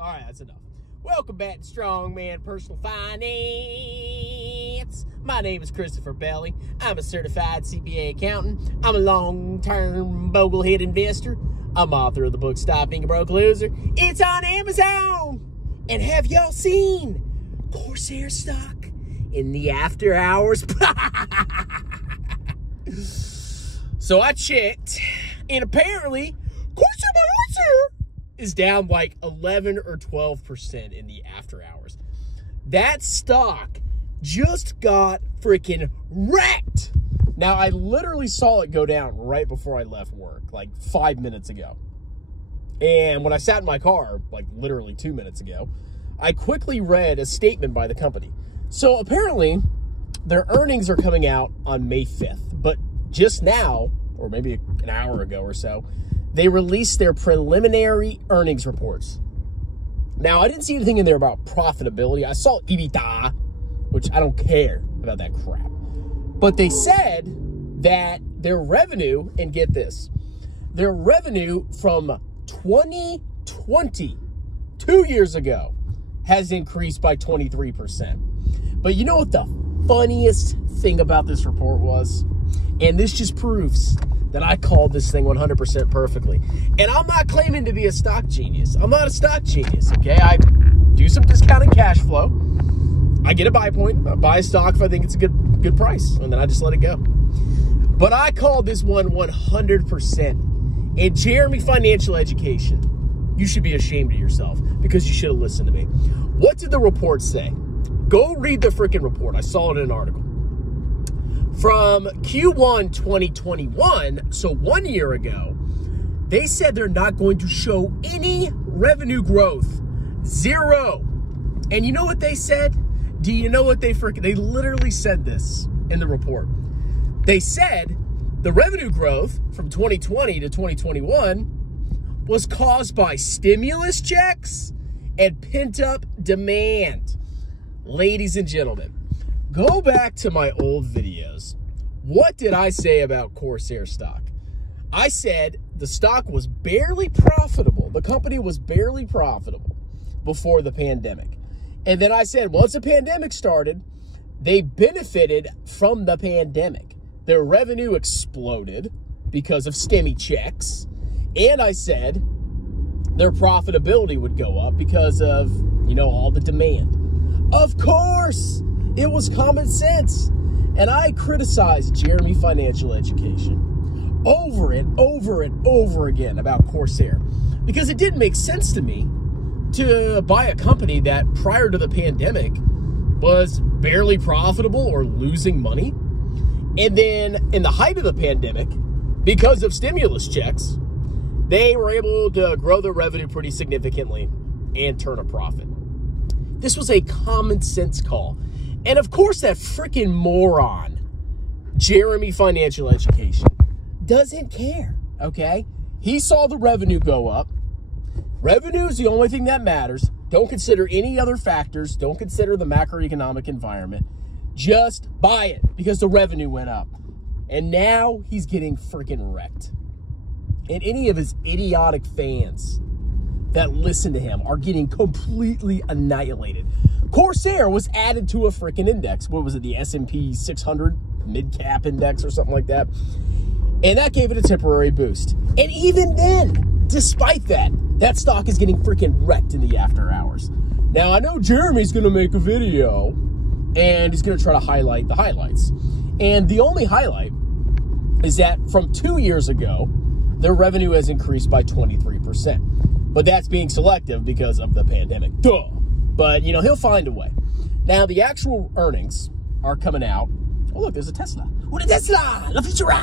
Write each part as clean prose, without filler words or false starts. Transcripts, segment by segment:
All right, that's enough. Welcome back to Strongman Personal Finance. My name is Christopher Belly. I'm a certified CPA accountant. I'm a long-term boglehead investor. I'm author of the book Stop Being a Broke Loser. It's on Amazon. And have y'all seen Corsair stock in the after hours? So I checked, and apparently Corsair is down like 11 or 12% in the after hours. That stock just got freaking wrecked. Now, I literally saw it go down right before I left work, like 5 minutes ago. And when I sat in my car, like literally 2 minutes ago, I quickly read a statement by the company. So apparently, their earnings are coming out on May 5th. But just now, or maybe an hour ago or so, they released their preliminary earnings reports. Now, I didn't see anything in there about profitability. I saw EBITDA, which I don't care about that crap. But they said that their revenue, and get this, their revenue from 2020, 2 years ago, has increased by 23%. But you know what the funniest thing about this report was? And this just proves that I called this thing 100% perfectly. And I'm not claiming to be a stock genius. I'm not a stock genius, okay? I do some discounted cash flow. I get a buy point. I buy a stock if I think it's a good price, and then I just let it go. But I called this one 100%. And Jeremy Financial Education, you should be ashamed of yourself because you should have listened to me. What did the report say? Go read the freaking report. I saw it in an article. From Q1 2021, so 1 year ago, they said they're not going to show any revenue growth. Zero. And you know what they said? Do you know what they literally said this in the report. They said the revenue growth from 2020 to 2021 was caused by stimulus checks and pent-up demand. Ladies and gentlemen, go back to my old videos. What did I say about Corsair stock? I said the stock was barely profitable. The company was barely profitable before the pandemic. And then I said once the pandemic started, they benefited from the pandemic. Their revenue exploded because of stimmy checks. And I said their profitability would go up because of, you know, all the demand. Of course, it was common sense. And I criticized Jeremy Financial Education over and over and over again about Corsair because it didn't make sense to me to buy a company that prior to the pandemic was barely profitable or losing money. And then in the height of the pandemic, because of stimulus checks, they were able to grow their revenue pretty significantly and turn a profit. This was a common sense call. And of course, that freaking moron, Jeremy Financial Education, doesn't care, okay? He saw the revenue go up. Revenue is the only thing that matters. Don't consider any other factors. Don't consider the macroeconomic environment. Just buy it because the revenue went up. And now he's getting freaking wrecked. And any of his idiotic fans that listen to him are getting completely annihilated. Corsair was added to a freaking index. What was it? The S&P 600 mid-cap index or something like that. And that gave it a temporary boost. And even then, despite that, that stock is getting freaking wrecked in the after hours. Now, I know Jeremy's going to make a video and he's going to try to highlight the highlights. And the only highlight is that from 2 years ago, their revenue has increased by 23%. But that's being selective because of the pandemic. Duh. But, you know, he'll find a way. Now, the actual earnings are coming out. Oh, look, there's a Tesla. What a Tesla! La Futura!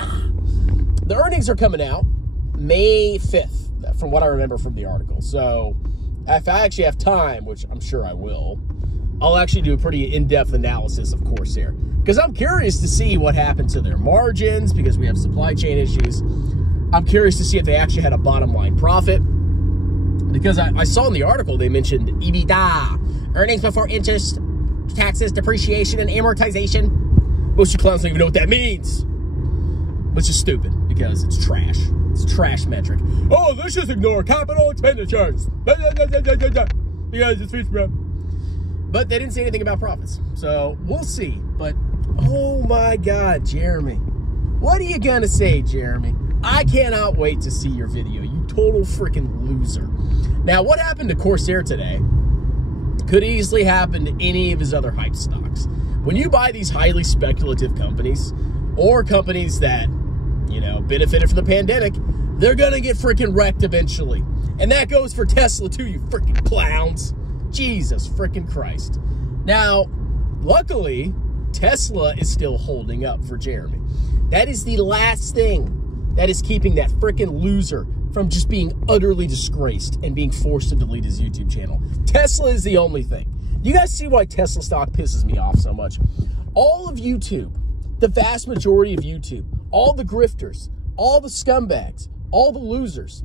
The earnings are coming out May 5th, from what I remember from the article. So, if I actually have time, which I'm sure I will, I'll actually do a pretty in-depth analysis of Corsair. Because I'm curious to see what happened to their margins, because we have supply chain issues. I'm curious to see if they actually had a bottom line profit. Because I saw in the article they mentioned EBITDA, earnings before interest, taxes, depreciation, and amortization. Most of you clowns don't even know what that means. Which is stupid because it's trash. It's a trash metric. Oh, let's just ignore capital expenditures. You guys, it's fish, bro. But they didn't say anything about profits. So we'll see. But oh my God, Jeremy. What are you gonna say, Jeremy? I cannot wait to see your video. You total freaking loser. Now, what happened to Corsair today could easily happen to any of his other hype stocks. When you buy these highly speculative companies, or companies that, you know, benefited from the pandemic, they're gonna get freaking wrecked eventually. And that goes for Tesla too, you freaking clowns. Jesus freaking Christ. Now, luckily, Tesla is still holding up for Jeremy. That is the last thing that is keeping that freaking loser from just being utterly disgraced and being forced to delete his YouTube channel. Tesla is the only thing. You guys see why Tesla stock pisses me off so much? All of YouTube, the vast majority of YouTube, all the grifters, all the scumbags, all the losers,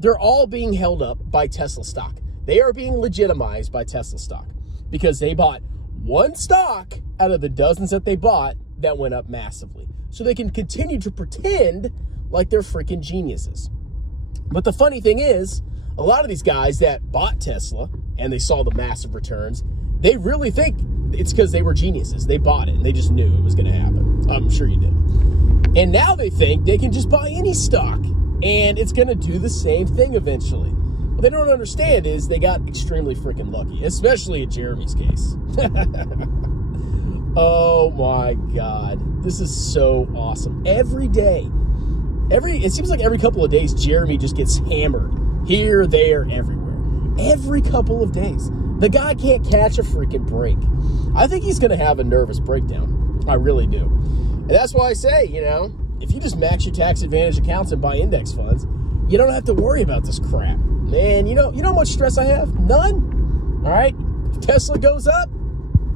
they're all being held up by Tesla stock. They are being legitimized by Tesla stock because they bought one stock out of the dozens that they bought that went up massively. So they can continue to pretend like they're freaking geniuses. But the funny thing is, a lot of these guys that bought Tesla and they saw the massive returns, they really think it's because they were geniuses. They bought it and they just knew it was going to happen. I'm sure you did. And now they think they can just buy any stock and it's going to do the same thing eventually. What they don't understand is they got extremely freaking lucky, especially in Jeremy's case. Oh my God. This is so awesome. Every day, it seems like every couple of days, Jeremy just gets hammered here, there, everywhere. Every couple of days. The guy can't catch a freaking break. I think he's going to have a nervous breakdown. I really do. And that's why I say, you know, if you just max your tax advantage accounts and buy index funds, you don't have to worry about this crap. Man, you know how much stress I have? None. All right? If Tesla goes up,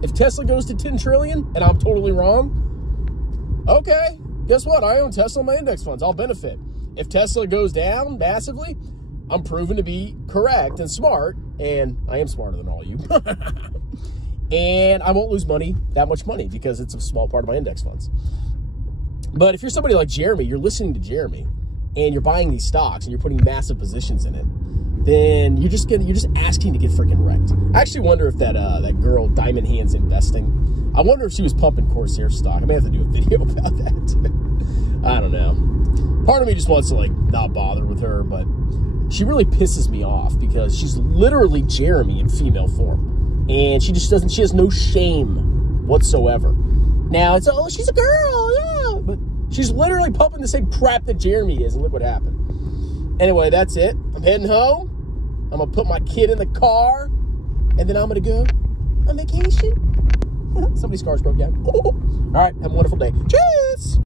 if Tesla goes to 10 trillion and I'm totally wrong, okay, guess what? I own Tesla in my index funds. I'll benefit. If Tesla goes down massively, I'm proven to be correct and smart, and I am smarter than all you. And I won't lose money, that much money, because it's a small part of my index funds. But if you're somebody like Jeremy, you're listening to Jeremy, and you're buying these stocks, and you're putting massive positions in it, then you're just asking to get freaking wrecked. I actually wonder if that girl, Diamond Hands Investing, I wonder if she was pumping Corsair stock. I may have to do a video about that. I don't know. Part of me just wants to, like, not bother with her, but she really pisses me off because she's literally Jeremy in female form. And she just doesn't, she has no shame whatsoever. Now, it's, oh, she's a girl, yeah, but she's literally pumping the same crap that Jeremy is, and look what happened. Anyway, that's it. I'm heading home. I'm going to put my kid in the car, and then I'm going to go on vacation. Somebody's car's broke down. All right, have a wonderful day. Cheers!